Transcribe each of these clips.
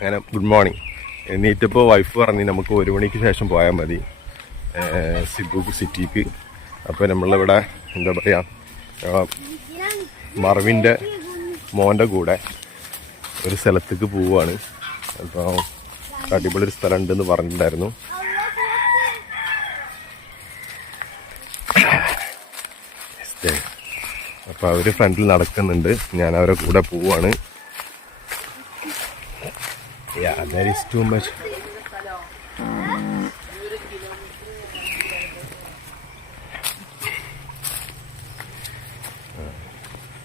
അങ്ങനെ good morning. എണീറ്റപ്പോൾ wife പറഞ്ഞു നമുക്ക് ഒരു മണിക്ക് ശേഷം പോയാൽ മതി. സിബുക്ക് സിറ്റിക്ക്. അപ്പോൾ നമ്മളിവിടെ എന്താ പറയുക മറവിന്റെ മോന്റെ കൂടെ ഒരു സ്ഥലത്തേക്ക് പോവുകയാണ് അപ്പോൾ അടിപൊളി ഒരു സ്ഥലം ഉണ്ടെന്ന് പറഞ്ഞിട്ടുണ്ടായിരുന്നു അപ്പോൾ അവർ ഫ്രണ്ടിൽ നടക്കുന്നുണ്ട്. ഞാൻ അവരെ കൂടെ പോവാണ്. Yeah, that is too much.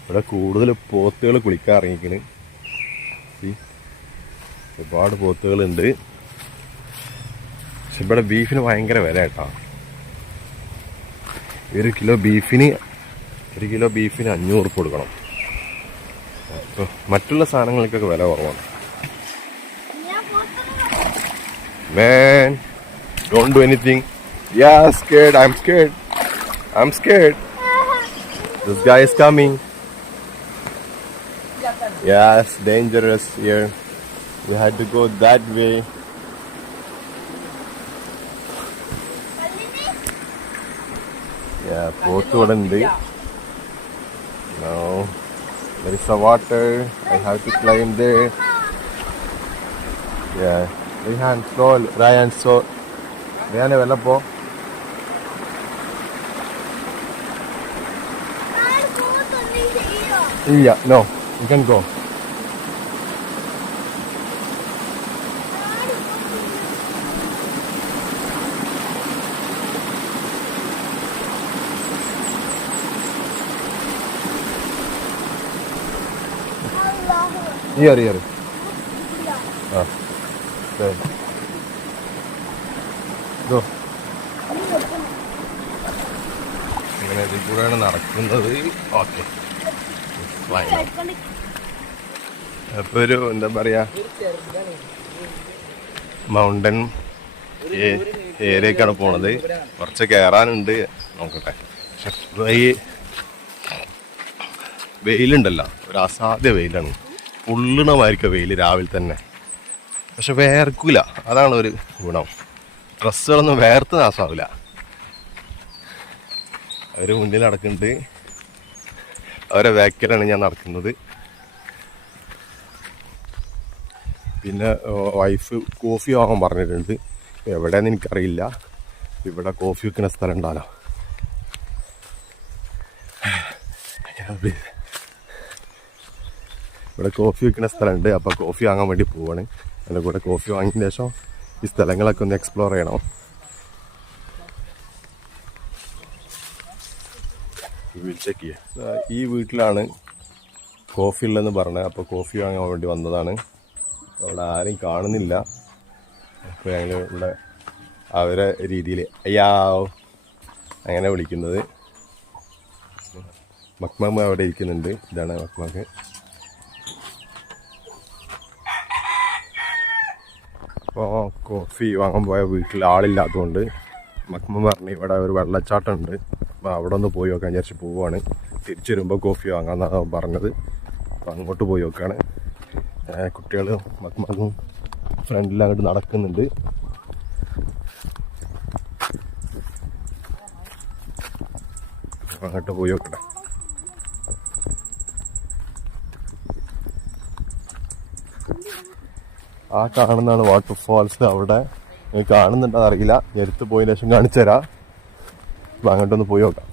ഇവിടെ കൂടുതൽ പോത്തുകൾ കുളിക്കാൻ ഇറങ്ങിക്കണ്? ഒരുപാട് പോത്തുകളുണ്ട് പക്ഷെ ഇവിടെ ബീഫിന് ഭയങ്കര വില കേട്ടോ ഒരു കിലോ ബീഫിന് ഒരു കിലോ ബീഫിന് അഞ്ഞൂറ് കൊടുക്കണം അപ്പോൾ മറ്റുള്ള സാധനങ്ങൾക്കൊക്കെ വില കുറവാണ് Man, don't do anything. Yeah, scared. I'm scared. I'm scared. This guy is coming. Yeah, it's dangerous here. We had to go that way. Yeah, Pothurandi. No, there is a water. I have to climb there. Yeah. Ryan, slow. Ryan, so. Ryan, വെള്ളപ്പോ ഇല്ല no you can go here ആ ശരി ഇതോ ഇങ്ങനെ ഇതിൽ കൂടെയാണ് നടക്കുന്നത്. Okay. അപ്പൊ ഒരു എന്താ പറയാ? മൗണ്ടൻ ഏരിയക്കാണ് പോണത്. കുറച്ച് കയറാനുണ്ട് നോക്കട്ടെ. പക്ഷെ വെയിലുണ്ടല്ലോ. ഒരു അസാധ്യ വെയിലാണ്. പൊള്ളണമായിരിക്കും വെയിൽ രാവിലെ തന്നെ. പക്ഷെ വേർക്കൂല. അതാണ് ഒരു ഗുണം. ഡ്രസ്സുകളൊന്നും വേർത്ത് നാശമാവില്ല അവർ മുന്നിൽ നടക്കുന്നുണ്ട്. അവരെ ബാക്കിലാണ് ഞാൻ നടക്കുന്നത്. പിന്നെ വൈഫ് കോഫി വാങ്ങാൻ പറഞ്ഞിട്ടുണ്ട്. എവിടെയെന്ന് എനിക്കറിയില്ല. ഇവിടെ കോഫി വെക്കുന്ന സ്ഥലം ഉണ്ടാലോ ഇവിടെ കോഫി വെക്കുന്ന സ്ഥലമുണ്ട്. അപ്പോൾ കോഫി വാങ്ങാൻ വേണ്ടി പോവാണ്. അതിന്റെ കൂടെ കോഫി വാങ്ങിയതിന് ശേഷം ഈ സ്ഥലങ്ങളൊക്കെ ഒന്ന് എക്സ്പ്ലോർ ചെയ്യണം. ചെക്ക് ഈ വീട്ടിലാണ് കോഫി ഉള്ളതെന്ന് പറഞ്ഞത്. അപ്പോൾ കോഫി വാങ്ങാൻ വേണ്ടി വന്നതാണ്. അവിടെ ആരും കാണുന്നില്ല. അപ്പോൾ ഞങ്ങൾ ഇവിടെ അവരെ രീതിയിൽ അയ്യാവ് അങ്ങനെ വിളിക്കുന്നത്. മക്മാമ അവിടെ ഇരിക്കുന്നുണ്ട്. ഇതാണ് മക്മാക്ക്. അപ്പോൾ കോഫി വാങ്ങാൻ പോയ വീട്ടിൽ ആളില്ലാത്തതുകൊണ്ട് മക്മ പറഞ്ഞ് ഇവിടെ ഒരു വെള്ളച്ചാട്ടമുണ്ട്. അപ്പോൾ അവിടെ ഒന്ന് പോയി നോക്കാൻ വിചാരിച്ച് പോവുകയാണ് തിരിച്ചു വരുമ്പോൾ കോഫി വാങ്ങാമെന്നാണ് പറഞ്ഞത്. അപ്പോൾ അങ്ങോട്ട് പോയി നോക്കുകയാണ് കുട്ടികൾ മക്മക്കും ഫ്രണ്ടിൽ അങ്ങോട്ട് നടക്കുന്നുണ്ട്. അങ്ങോട്ട് പോയി നോക്കട്ടെ. ആ കാണുന്നതാണ് വാട്ടർഫാൾസ് അവിടെ നിങ്ങൾ കാണുന്നുണ്ടോ അറിയില്ല. എടുത്ത് പോയതിനു ശേഷം കാണിച്ചു തരാം. അപ്പം അങ്ങോട്ടൊന്ന് പോയി നോക്കാം.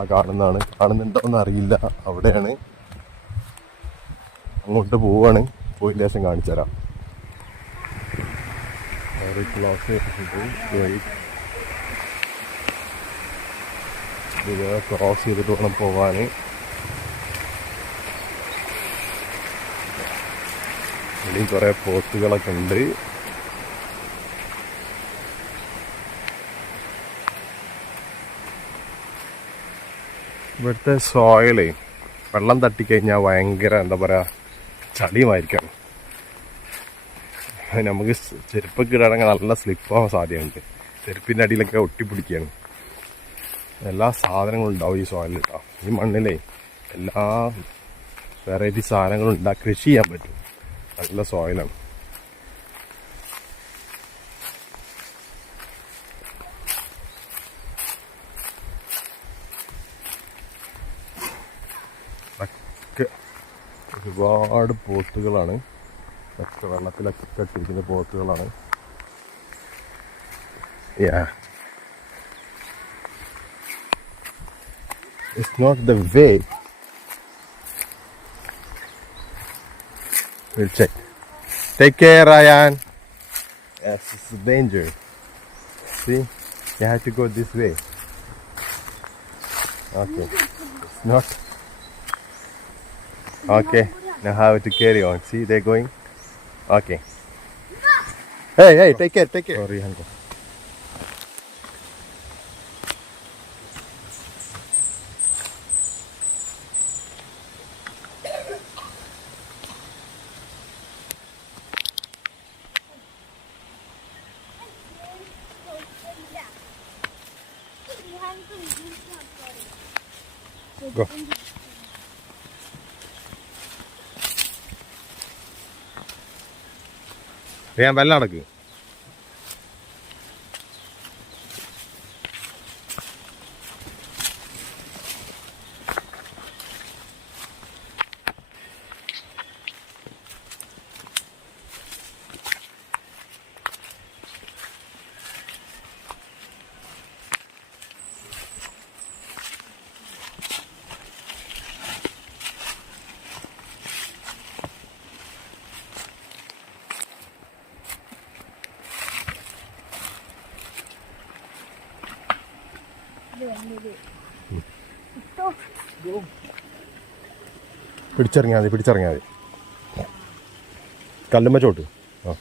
ആ കാണുന്നതാണ്. കാണുന്നുണ്ടോ എന്ന് അറിയില്ല. അവിടെയാണ്. അങ്ങോട്ട് പോവാണ്. പോയി ശേഷം കാണിച്ചു തരാം. ക്ലോസ് ക്രോസ് ചെയ്തിട്ട് വേണം പോവാൻ ഇവിടെയും കുറെ പോത്തുകളൊക്കെ ഉണ്ട്. ഇവിടുത്തെ സോയിലേ വെള്ളം തട്ടിക്കഴിഞ്ഞാൽ ഭയങ്കര എന്താ പറയുക ചളിയുമായിരിക്കണം നമുക്ക് ചെരുപ്പൊക്കെ ഇടാണെങ്കിൽ നല്ല സ്ലിപ്പാവാൻ സാധ്യതയുണ്ട്. ചെരുപ്പിന്റെ അടിയിലൊക്കെ ഒട്ടിപ്പിടിക്കുകയാണ് എല്ലാ സാധനങ്ങളും ഉണ്ടാവും ഈ സോയിലിൽ ഈ മണ്ണിലേ എല്ലാ വെറൈറ്റി സാധനങ്ങളും ഉണ്ടാ കൃഷി ചെയ്യാൻ പറ്റും. നല്ല സോയിലാണ് ഒക്കെ ഒരുപാട് പോത്തുകളാണ് ഒക്കെ വെള്ളത്തിലൊക്കെ ഇട്ടിരിക്കുന്ന പോത്തുകളാണ് Yeah. It's not the way. We'll check. Take care, Ryan. Yes, it's a danger. See, you have to go this way. Okay. It's not. Okay. Now how to carry on? See, they're going. Okay. Hey, hey, take care, take care. Sorry, Hanko. Go. ഞാൻ അടക്ക് പിടിച്ചിറങ്ങിയാൽ മതി പിടിച്ചിറങ്ങിയാൽ മതി. കല്ലുമ്മ ചോട്ട്. ആ.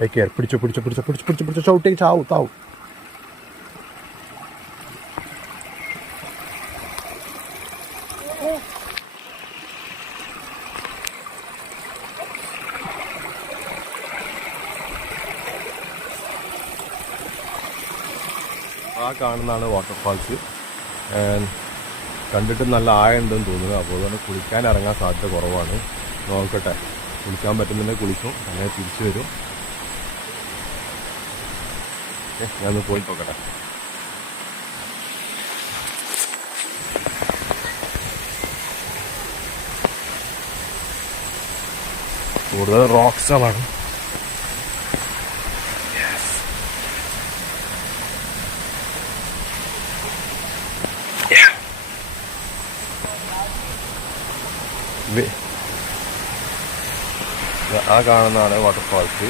Take പിടിച്ചു പിടിച്ചു പിടിച്ചു പിടിച്ചു പിടിച്ചു പിടിച്ചു പിടിച്ചോ. ചവിട്ടി ചാവും താവും ആ കാണുന്നതാണ് വാട്ടർഫാൾസ് കണ്ടിട്ട് നല്ല ആയുണ്ടെന്ന് തോന്നുന്നു. അപ്പോൾ അതുകൊണ്ട് കുളിക്കാൻ ഇറങ്ങാൻ സാധ്യത കുറവാണ്. നോക്കട്ടെ. കുളിക്കാൻ പറ്റുന്നുണ്ടെങ്കിൽ കുളിക്കും. അങ്ങനെ തിരിച്ചു വരും. ഞാൻ പോയി നോക്കട്ടെ. കൂടുതൽ റോക്സുകളാണ് വെ- കാണുന്നതാണ് വാട്ടർഫാൾസ്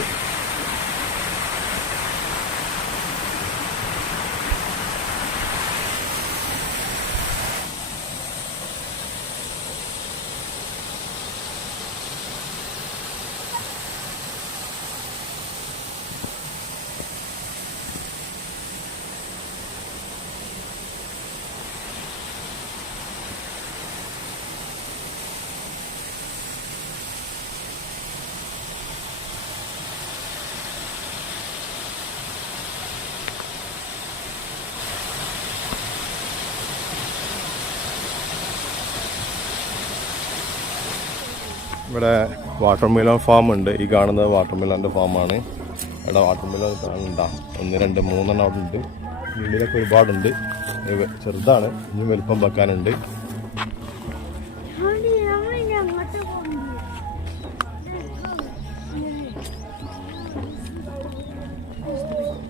ഇവിടെ വാട്ടർ മിലൺ ഫാം ഉണ്ട്. ഈ കാണുന്നത് വാട്ടർ മിലന്റെ ഫാമാണ് ഇവിടെ വാട്ടർ മിലൺ കാണണ്ട ഒന്ന് രണ്ട് മൂന്നെണ്ണം അവിടെ ഉണ്ട്. ഉള്ളിലൊക്കെ ഒരുപാടുണ്ട്. ചെറുതാണ്. ഇനി വലുപ്പം വെക്കാനുണ്ട്.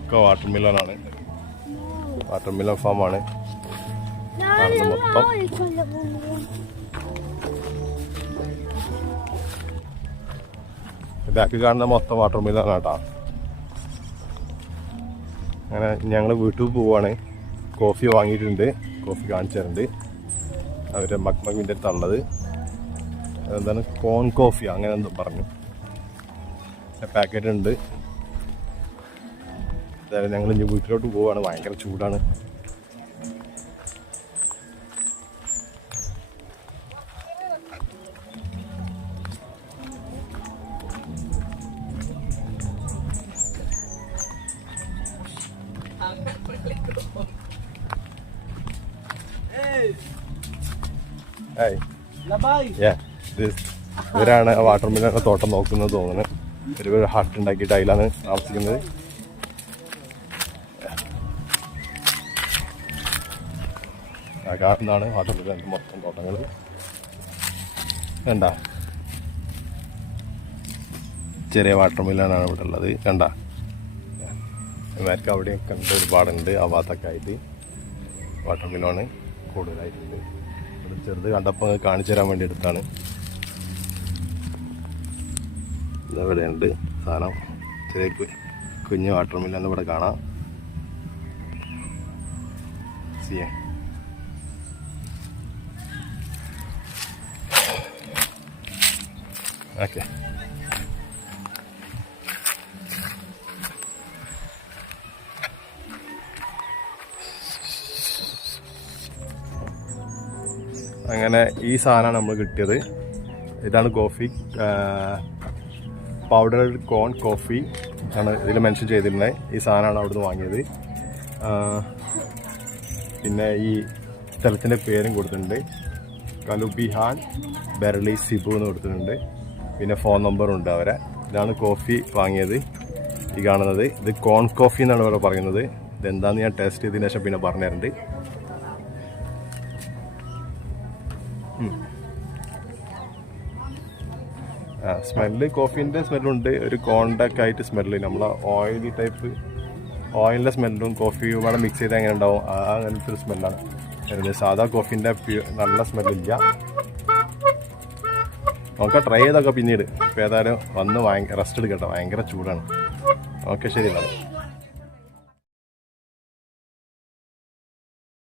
ഒക്കെ വാട്ടർ മെലനാണ് വാട്ടർ മെലൺ ഫാമാണ് മൊത്തം. ബാക്ക് കാണുന്ന മൊത്തം വാട്ടർ മില്ലാണ് കേട്ടോ. അങ്ങനെ ഞങ്ങൾ വീട്ടിൽ പോവാണ്. കോഫി വാങ്ങിയിട്ടുണ്ട്. കോഫി കാണിച്ചു തരുന്നുണ്ട് അവരുടെ മക്മകിന്റെ അടുത്തുള്ളത് എന്താണ് കോൺ കോഫി അങ്ങനെ എന്തോ പറഞ്ഞു. പാക്കറ്റ് ഉണ്ട്. ഞങ്ങൾ ഇനി വീട്ടിലോട്ട് പോവാണ്. ഭയങ്കര ചൂടാണ്. ഇവരാണ് വാട്ടർ മില്ലിന്റെ തോട്ടം നോക്കുന്നത് തോന്നുന്നു. ഒരു ഹട്ട് ഉണ്ടാക്കിയിട്ട് അതിലാണ് താമസിക്കുന്നത്. കാണുന്നതാണ് വാട്ടർ മില്ലിന്റെ മൊത്തം തോട്ടങ്ങൾ. കണ്ട? ചെറിയ വാട്ടർ മില്ലാണ് ഇവിടെ ഉള്ളത്. കണ്ട? അവിടെ അവിടെയൊക്കെ ഒരുപാടുണ്ട്. ആ ഭാഗത്തൊക്കെ ആയിട്ട് വാട്ടർ മില്ലാണ് കൂടുതലായിട്ടുണ്ട് ഇവിടെ ചെറുത് കണ്ടപ്പോൾ കാണിച്ചു തരാൻ വേണ്ടി എടുത്താണ്. ഇതവിടെ ഉണ്ട് സാധനം. ചെറിയ കുഞ്ഞു വാട്ടർ മില്ലാണ് ഇവിടെ കാണാം. സിയെ ഓക്കെ. അങ്ങനെ ഈ സാധനമാണ് നമ്മൾ കിട്ടിയത്. ഇതാണ് കോഫി. പൗഡർ കോൺ കോഫി ആണ് ഇതിൽ മെൻഷൻ ചെയ്തിരുന്നത് ഈ സാധനമാണ് അവിടുന്ന് വാങ്ങിയത്. പിന്നെ ഈ സ്ഥലത്തിന്റെ പേരും കൊടുത്തിട്ടുണ്ട്. കലുബിഹാൻ ബെർലി സിബു എന്ന് കൊടുത്തിട്ടുണ്ട്. പിന്നെ ഫോൺ നമ്പറും ഉണ്ട് അവരെ. ഇതാണ് കോഫി വാങ്ങിയത്. ഈ കാണുന്നത്. ഇത് കോൺ കോഫി എന്നാണ് ഇവിടെ പറയുന്നത്. ഇതെന്താണെന്ന് ഞാൻ ടേസ്റ്റ് ചെയ്തതിന് ശേഷം പിന്നെ പറഞ്ഞു പറഞ്ഞുതരുന്നുണ്ട് സ്മെല്ല് കോഫീന്റെ സ്മെല്ലുണ്ട്. ഒരു കോണ്ടൊക്കെ ആയിട്ട് സ്മെല്ല്. നമ്മൾ ഓയിലി ടൈപ്പ് ഓയിലിന്റെ സ്മെല്ലും കോഫിയും കൂടെ മിക്സ് ചെയ്ത് എങ്ങനെ ഉണ്ടാവും? ആ അങ്ങനത്തെ ഒരു സ്മെല്ലാണ് വരുന്നത്. സാധാ കോഫീന്റെ നല്ല സ്മെല്ലില്ല. നമുക്ക് ട്രൈ ചെയ്തൊക്കെ പിന്നീട്. ഇപ്പോൾ ഏതായാലും വന്ന് ഭയങ്കര റെസ്റ്റ് എടുക്കട്ടെ. ഭയങ്കര ചൂടാണ്. ഓക്കെ ശരി എന്നാൽ